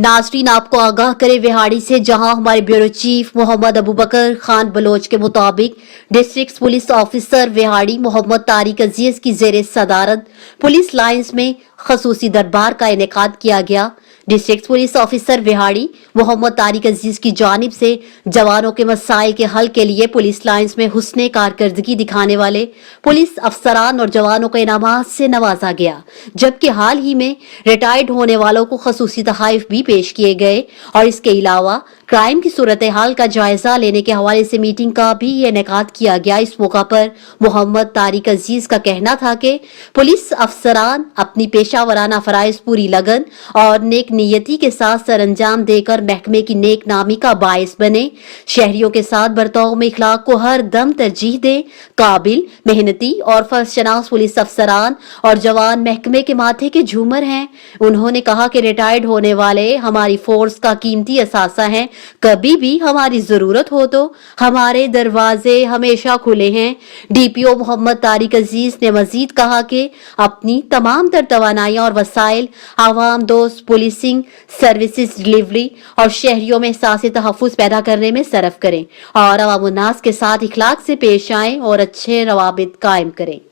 नाजरीन, आपको आगाह करे विहाड़ी से, जहां हमारे ब्यूरो चीफ मोहम्मद अबू बकर खान बलोच के मुताबिक district police officer Vehari Mohammad Tariq Aziz की जेर सदारत पुलिस लाइन्स में खसूसी दरबार का इनेकाद किया गया। District police officer Vehari Mohammad Tariq Aziz की जानिब से जवानों के मसाइल के हल के लिए पुलिस लाइन्स में हुस्ने कारकर्दगी दिखाने वाले पुलिस अफसरान और जवानों को इनामात से नवाजा गया, जबकि हाल ही में रिटायर्ड होने वालों को खसूसी तोहफे भी पेश किए गए। और इसके अलावा क्राइम की सूरत हाल का जायजा लेने के हवाले से मीटिंग का भी इनेकाद किया गया। इस मौका पर मोहम्मद तारिक अजीज का कहना था कि पुलिस अफसरान अपनी पेशा वराना फराइज पूरी लगन और नेक नियति के साथ सर अंजाम देकर महकमे की नेक नामी का बायस बने। शहरियों के साथ बर्ताव में इखलाक को हर दम तरजीह दे। काबिल, मेहनती और फर्जशनास पुलिस अफसरान और जवान महकमे के माथे के झूमर हैं। उन्होंने कहा कि रिटायर्ड होने वाले हमारी फोर्स का कीमती असासा हैं। कभी भी हमारी जरूरत हो तो हमारे दरवाजे हमेशा खुले हैं। डीपीओ मोहम्मद तारिक अजीज ने मजीद कहा कि अपनी तमाम तर तवानाइयां और वसाइल आवाम दोस्त पुलिसिंग सर्विसेज डिलीवरी और शहरियों में एहसास तहफ़्फ़ुज़ पैदा करने में सरफ करें और अवाम उन्नास के साथ इखलाक से पेश आएं और अच्छे रवाबित कायम करें।